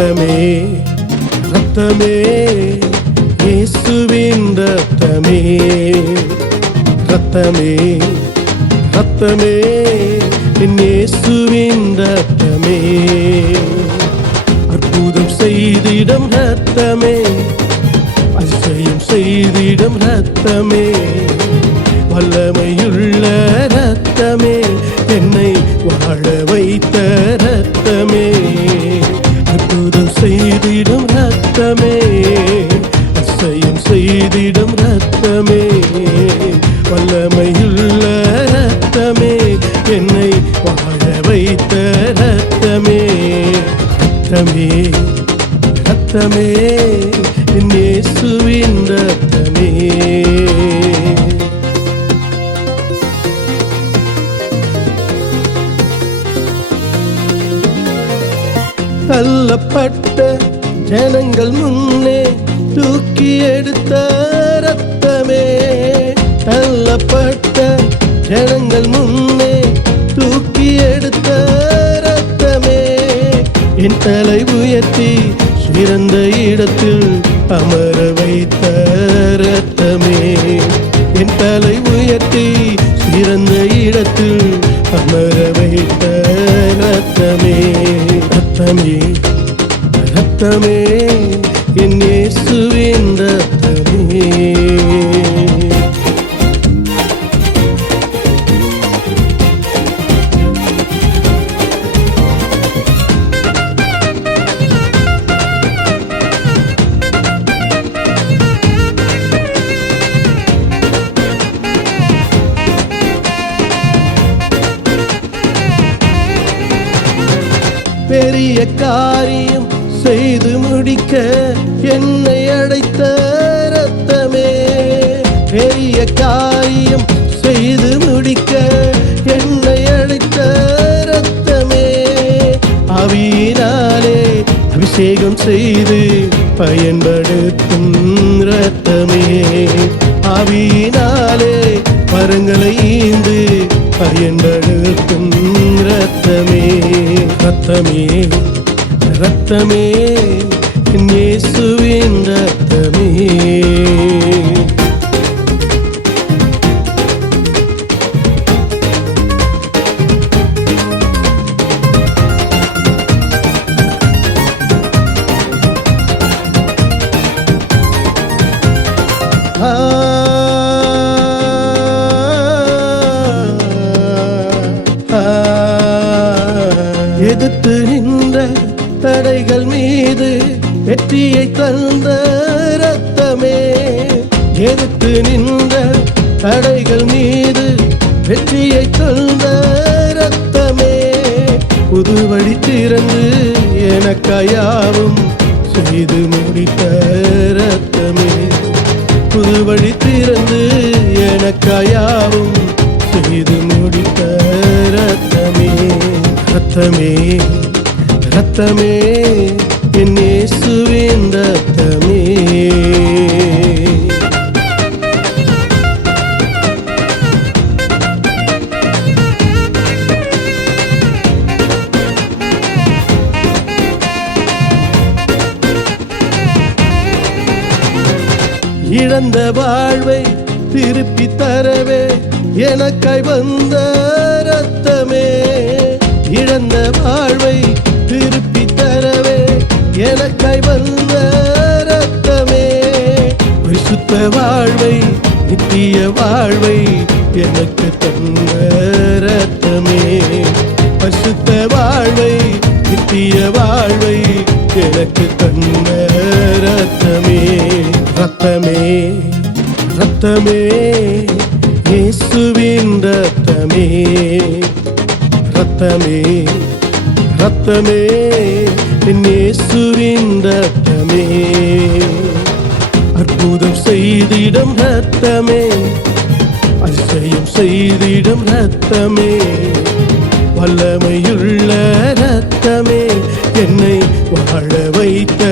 ரத்தமே ரத்தமே இயேசுவின் ரத்தமே. ரத்தமே ரத்தமே என் இயேசுவின் ரத்தமே. அற்புதம் செய்திடம் ரத்தமே அதிசயம் செய்திடம் ரத்தமே. ரத்தமே என் இயேசுவின் ரத்தமே தள்ளப்பட்ட ஜனங்கள் முன்னே தூக்கி எடுத்த ரத்தமே தள்ளப்பட்ட ஜனங்கள் முன்னே தூக்கி எடுத்த ரத்தமே இடத்தில் அமர வைத்த ரத்தமே என் தலை உயர்த்தி சிறந்த இடத்தில் அமர வைத்த ரத்தமே ரத்தமே ரத்தமே என் இயேசுவின் ரத்தமே. பெரிய காரியம் செய்து முடிக்க என்னை அடைத்த ரத்தமே பெரிய காரியம் செய்து முடிக்க என்னை அழைத்த ரத்தமே அவியினாலே அபிஷேகம் செய்து பயன்படுத்தும் ரத்தமே ஆவியினாலே மரங்களை ஈந்து பயன்படுத்தும் ரத்தமே ரத்தமே ரத்தமே என் இயேசுவின் ரத்தமே Oh எதிர்த்து நின்ற தடைகள் மீது வெற்றியை தந்த ரத்தமே எதிர்த்து நின்ற தடைகள் மீது வெற்றியை தந்த ரத்தமே புது வழி திறந்து எனக்காயாவும் செய்து முடித்த ரத்தமே புது வழி திறந்து எனக்காயாவும் செய்து ரத்தமே ரத்தமே என் இயேசுவின் ரத்தமே. இழந்த வாழ்வை திருப்பி தரவே எனக்காய் வந்த ரத்தமே. இழந்த வாழ்வை திருப்பி தரவே எனக்காய் வந்த ரத்தமே பரிசுத்த வாழ்வை நித்திய வாழ்வை எனக்கு தந்த ரத்தமே பரிசுத்த வாழ்வை நித்திய வாழ்வை எனக்கு தந்த ரத்தமே ரத்தமே ரத்தமே இயேசுவின் ரத்தமே ரத்தமே ரத்தமே என் இயேசுவின் ரத்தமே. அற்புதம் செய்திடம் ரத்தமே அதிசயம் செய்திடும் ரத்தமே. வல்லமையுள்ள ரத்தமே என்னை வாழ வைத்த